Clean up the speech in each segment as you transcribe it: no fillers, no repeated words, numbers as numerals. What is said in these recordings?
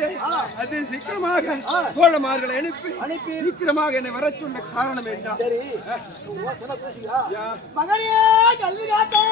இருக்கிறேன். அது சீக்கிரமாக தோழமார்களை அனுப்பி சீக்கிரமாக என்னை வர சொன்ன காரணம் என்ன? மகனே கல்வி காத்தா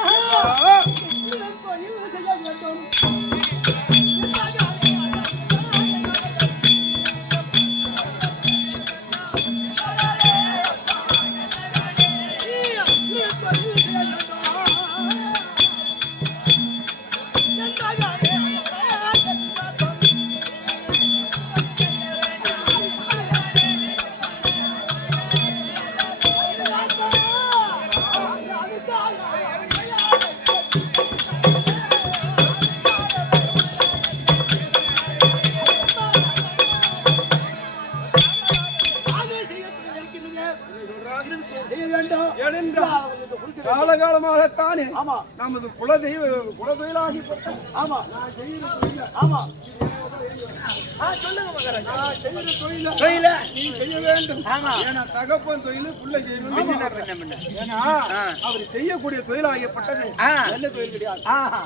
காலகாலமாகத்தானே நமது குலதெய்வமாகிப்பட்ட நான் செய்கிற தொழில நீ செய்ய வேண்டும். ஏன்னா தகப்பன் தொழில் புள்ள செய்யணும். ஏன்னா அவர் செய்யக்கூடிய தொழில் ஆகியப்பட்டது நல்ல தொழில் கிடையாது.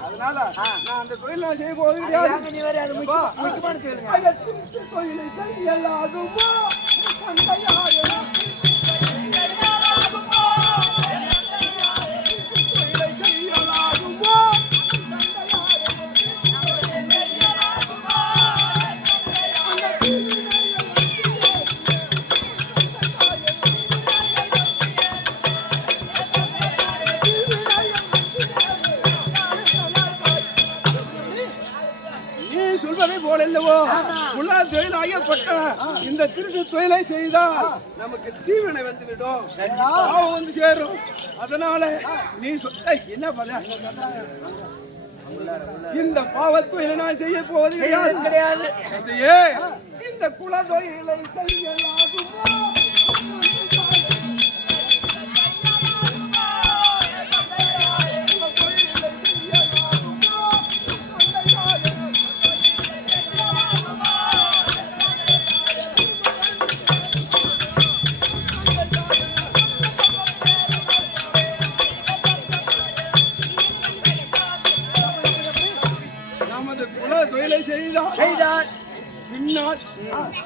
அதனால நான் அந்த தொழில் நான் செய்ய போவது கிடையாது. தொழிலை செய்யலாகுமா இந்த திருட்டு தொழிலை செய்தால் நமக்கு தீவினை வந்துவிடும், பாவம் வந்து சேரும். அதனால நீ என்ன பண்ண இந்த பாவத்தொழிலை நான் செய்ய போவது கிடையாது. இந்த குல தொழிலை செய்யலாகுமா?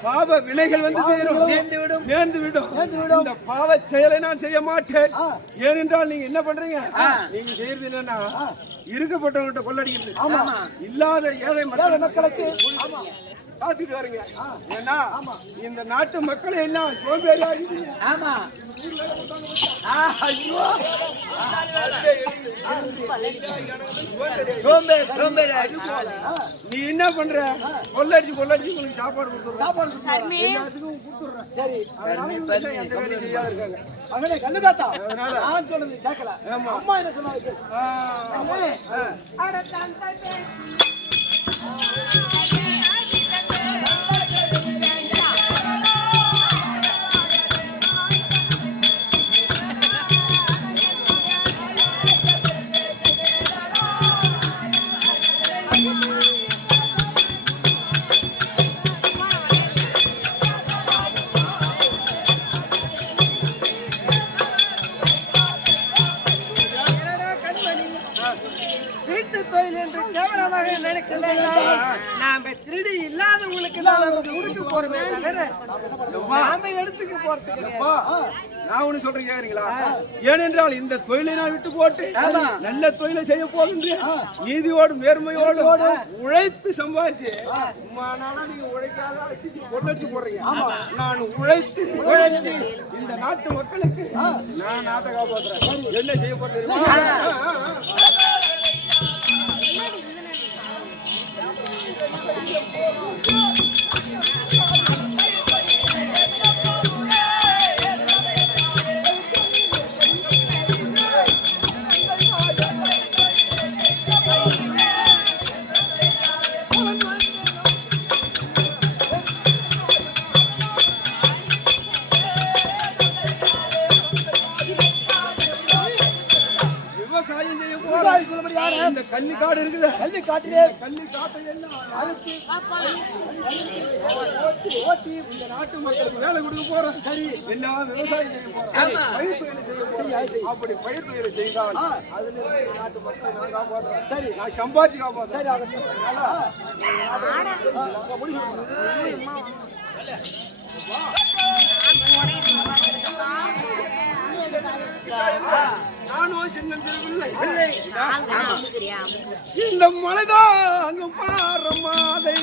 பாவ வினைகள் வந்து நேர்ந்து விடும். இந்த பாவ செயலை நான் செய்ய மாட்டேன். ஏனென்றால் நீங்க என்ன பண்றீங்க? நீங்க செய்யறது என்னன்னா இருக்கப்பட்டவங்கிட்ட கொள்ளடிக்கிறது, இல்லாத ஏழை மக்களுக்கு காத்துட்டு வரீங்க. ஏன்னா இந்த நாட்டு மக்களை எல்லாம் சோம்பேறி ஆகிடுங்க. நீ என்ன பண்ற? கொள்ளடிச்சு உங்களுக்கு சாப்பாடு கொடுத்துறேன், எல்லாத்துக்கும் கொடுத்துடுறேன். சரி, அவனே கண்ணு காத்தா நான் சொல்றது கேட்கல. அம்மா என்ன சொன்னாங்க? நாம திருடி இல்லாதவங்களுக்கு நான் ஒண்ணு சொல்றேன் கேக்குறீங்களா? ஏனென்றால் இந்த தொழிலை நான் விட்டு போட்டு நல்ல தொழிலை செய்ய போகின்றேன். நீதியோடு நேர்மையோடு உழைத்து சம்பாதிச்சு நீங்க உழைக்காத பொருளச்சு போடுறீங்க. நான் உழைத்து இந்த நாட்டு மக்களுக்கு நான் நாட்டை காப்பாற்றுறேன். என்ன செய்ய போறது தெரியுமா? விவசாயம் இந்த கள்ளிக்காடு இருக்குது. கள்ளிக்காட்டிலே கள்ளிக்காட்டை எல்லாம் அறுத்து ஓட்டி இந்த நாட்டு மக்களுக்கு வேலை கொடுக்க போறோம். சரி, எல்லாம் விவசாயம் செய்ய போறோம், பயிர் பயிரை செய்ய போறோம். அப்படி பயிர் பயிரை செய்தால் அதுல இருந்து நாட்டு மக்களை நான் காப்பாற்றுறேன். சரி, நான் சம்பாதிச்சு காப்பாற்றுறேன். சரி, நானும் சின்ன இல்லை. இந்த மலைதான் அங்கு பாரு மாதை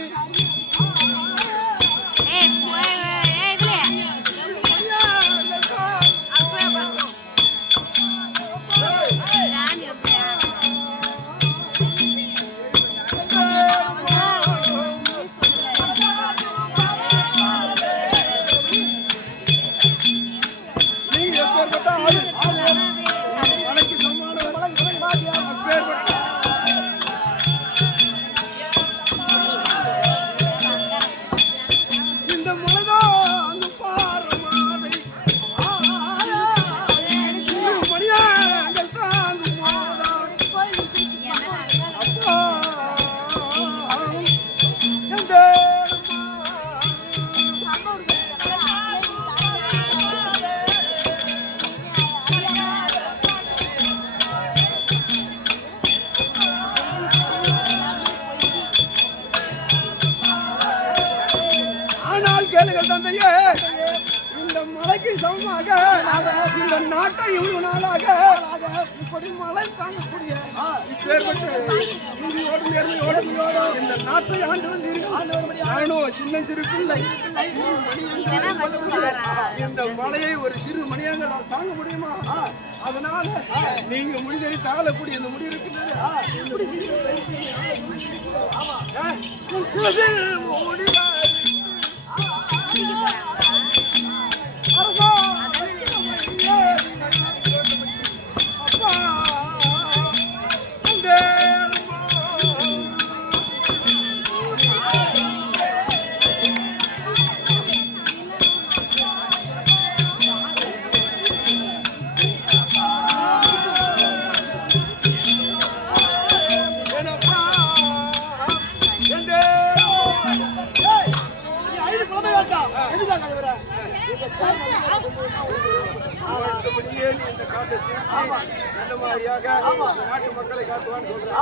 தந்தையே, இந்த மலைக்கு சமமாக இந்த நாட்டை இவ்வளவு நாளாக இப்படி மலை தாங்கக்கூடிய இந்த நாட்டை ஆண்டு வந்தீர்கள். சின்ன சிறு பிள்ளை இந்த மலையை ஒரு சிறு மணியாக தாங்க முடியுமா? அதனால நீங்க முடிதலை தாழக்கூடிய இந்த முடி இருக்கிறது. நல்ல மாதிரியாக நாட்டு மக்களை காத்துவான்னு சொல்றேன்.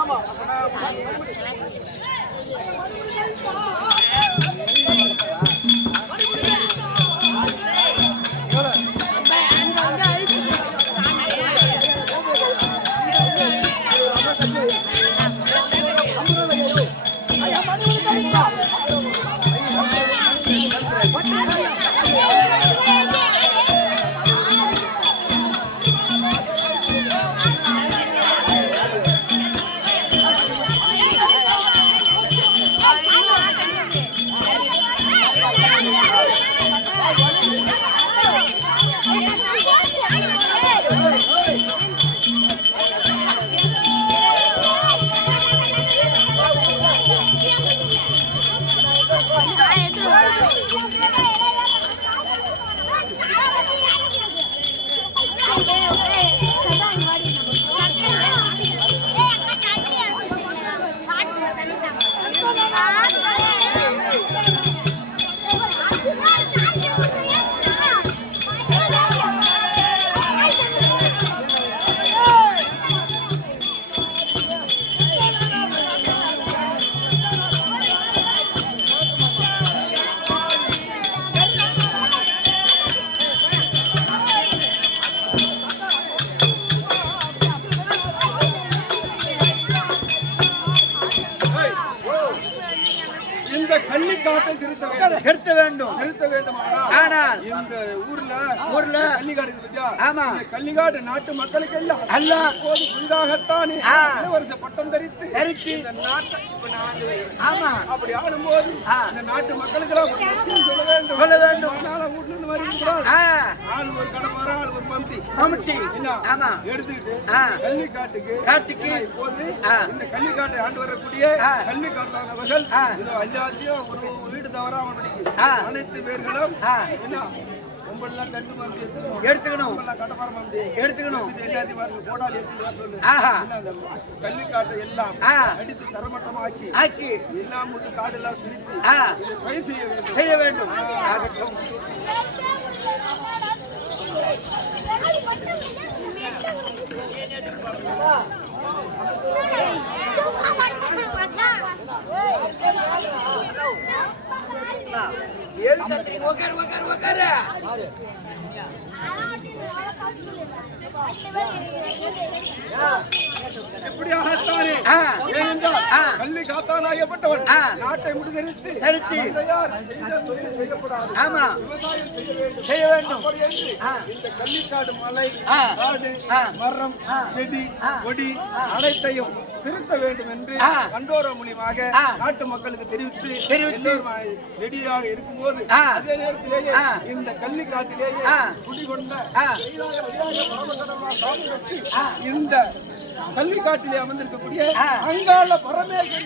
கள்ளிக்காட்டை திருத்த வேண்டும். ஆனால் இந்த ஊர்ல கள்ளிக்காடு இருக்கு. ஆமா, கள்ளிக்காடு நாட்டு மக்களுக்கு எல்லாம் அப்போது புதிதாகத்தானே இளவரச பட்டம் தரித்து இந்த நாட்டை ஆமா அப்படி ஆடும்போது இந்த நாட்டு மக்களுக்கு எல்லாம் சொல்ல வேண்டும். வீட்டுல இருந்து வருகிறார் ஆள் ஒரு கடப்பார ஆள் ஒரு மம்டி என்ன எடுத்துக்கிட்டு கள்ளிக்காட்டுக்கு இப்போது இந்த கள்ளிக்காட்டை ஆண்டு வரக்கூடிய கள்ளிக்காட்டானவர்கள் எல்லாத்தையும் ஒரு வீடு தவறாமல் அனைத்து பேர்களும் என்ன கம்பெல்லாம் தண்டு மருந்து எடுத்துக்கணும் கடப்பாரம் மருந்து எடுத்துக்கணும் எல்லாத்தையும் போடாது எடுத்துக்கலாம் சொல்லு. ஆஹா அந்த கள்ளிக்காட்டை எல்லாம் ஆ. அடித்து தரமட்டமாக்கி ஆக்கி எல்லாம் விட்டு காடெல்லாம் பிரித்து ஆ. இதை பயிர் செய்ய வேண்டும். செய்ய வேண்டும் ஆகட்டும் ஏழு கத்திரிக்கு உக்காரு உக்காரு உக்காரு இப்படியாகத்தானே ஆ. ஏனென்றால் ஆ. கல்வி காத்தானாகப்பட்டவன் ஆ. நாட்டை முடிதறித்து தரித்து. தந்தையார் செய்த தொழில் செய்யப்படாது. ஆமா விவசாயம் செய்ய வேண்டும். செய்ய வேண்டும் அப்படி என்று ஆ. இந்த கள்ளிக்காடு மலை ஆ. காடு ஆ. மரம் செடி கொடி அனைத்தையும் திருத்த வேண்டும் என்று ஆ. கண்டோர மூலியமாக ஆ. நாட்டு மக்களுக்கு தெரிவித்து தெரிவித்து. எல்லோரும் ரெடியாக இருக்கும்போது ஆ. அதே நேரத்திலேயே ஆ. இந்த கள்ளிக்காட்டிலேயே ஆ. குடிகொண்ட ஆ. இந்த கள்ளிக்காட்டிலே அமர்ந்திருக்கக்கூடிய ஆ. அங்காள பரமேஸ்வரி